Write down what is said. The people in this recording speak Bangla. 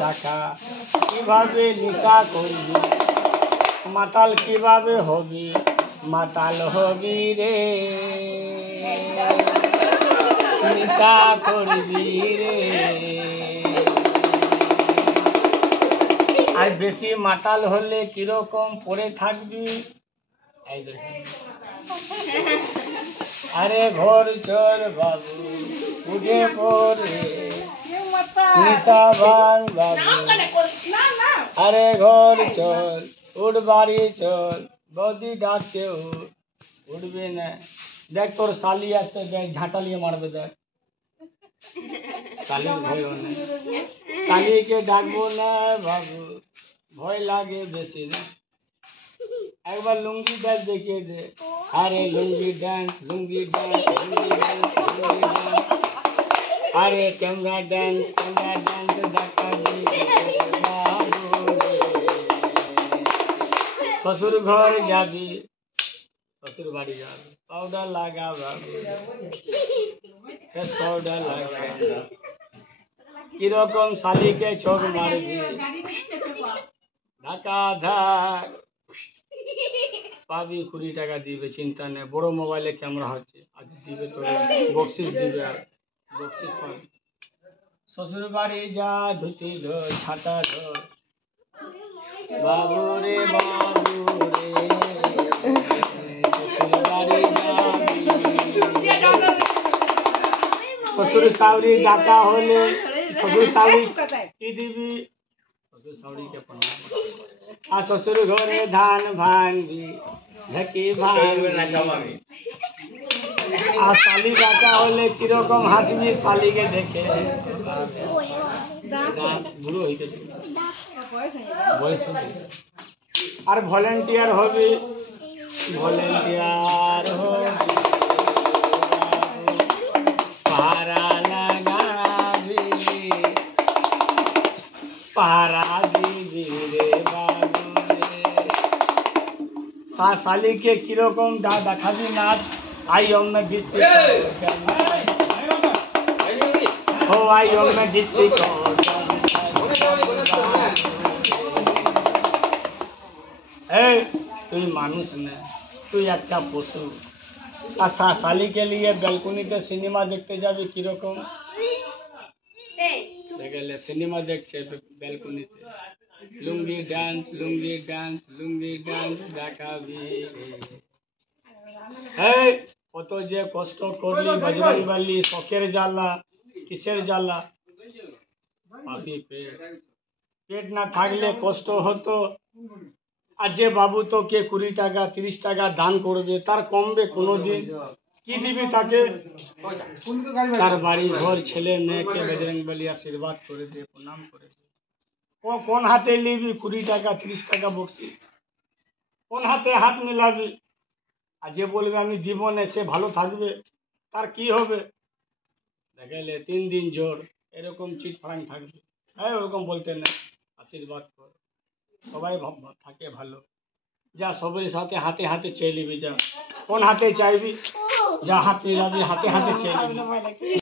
দেখা কিভাবে নেশা করবি মাতাল কিভাবে হবি মাতাল হবি রে নেশা করবি রে আর বেশি মাতাল হলে কিরকম পড়ে থাকবি এই দেখুন আরে ঘর চল বাবু উঠে পড়ে নিশা ভাঙ বাবু আরে ঘর চল উঠ বাড়ি চল বৌদি ডাকছে উঠবে না দেখ তোর শালি আসছে দেখ ঝাঁটা নিয়ে মারবে দেখ শালির ভয় নেই শালিকে ডাকবো না বাবু ভয় লাগে বেশি না একবার লুঙ্গি ডান্স দেখিয়ে দে আরে লুঙ্গি ডান্স লুঙ্গি ডান্স লুঙ্গি ডান্স লুঙ্গি ডান্স আরে ক্যামেরা ডান্স দেখা শ্বশুর ঘর যাবি শ্বশুর বাড়ি যাবি পাউডার লাগা বাবু ফেস পাউডার লাগা কিরকম শালিকে চোখ মারবি ঢাকা ধাক পাবি 20 টাকা দিবে চিন্তা নেই বড় মোবাইলে ক্যামেরা হচ্ছে আজ দিবে তো বক্সিস দিবে আর বক্সিস পাবি শ্বশুর বাড়ি যা ধুতি ধর ছাতা ধর বাবু রে শ্বশুর বাড়ি শ্বশুর শাউরি ডাকা হলে শ্বশুর শাউরি কি দিবি শ্বশুর শাউরিকে প্রণাম আর শ্বশুর ঘরে ধান ভাঙবি ঢেকি ভাঙবি আর শালি ডাকা হলে কিরকম হাসবি শালিকে দেখে বুড়ো হয়ে গেছে বয়স আর ভলেন্টিয়ার হবি ভলেন্টিয়ার হবি পাহারা লাগাবি পাহারা দিবি রে বাবু শালিকে কিরকম দেখাবি নাচ आई ओम में जिससे हो आई ओम में जिससे তুই মানুষ না তুই একটা পশু আর শালিকে নিয়ে ব্যালকনিতে সিনেমা দেখতে যাবি কিরকম দেখলে সিনেমা দেখছে ব্যালকনিতে লুঙ্গি ডান্স লুঙ্গি ডান্স লুঙ্গি ডান্স দেখাবি কত যে কষ্ট করলি বজরং বলি শখের জ্বালা কিসের জ্বালা পাপি পেট না থাকলে কষ্ট হতো আর যে বাবু তোকে 20 টাকা 30 টাকা দান করবে তার কমবে কোনোদিন কি দিবি তাকে তার বাড়ি ঘর ছেলে মেয়েকে বজরং বলি আশীর্বাদ করে দে প্রণাম করে দে কোন হাতে নিবি 20 টাকা 30 টাকা বকশিস কোন হাতে হাত মিলাবি আর যে বলবে আমি দিব না সে ভালো থাকবে তার কি হবে দেখাইলে 3 দিন জোর এরকম চিট ফাং থাকবে ওরকম বলতে না আশীর্বাদ কর সবাই থাকে ভালো যা সবের সাথে হাতে হাতে চেয়ে নিবি যা কোন হাতে চাইবি যা হাত মিলাবি হাতে হাতে চেয়ে নিবি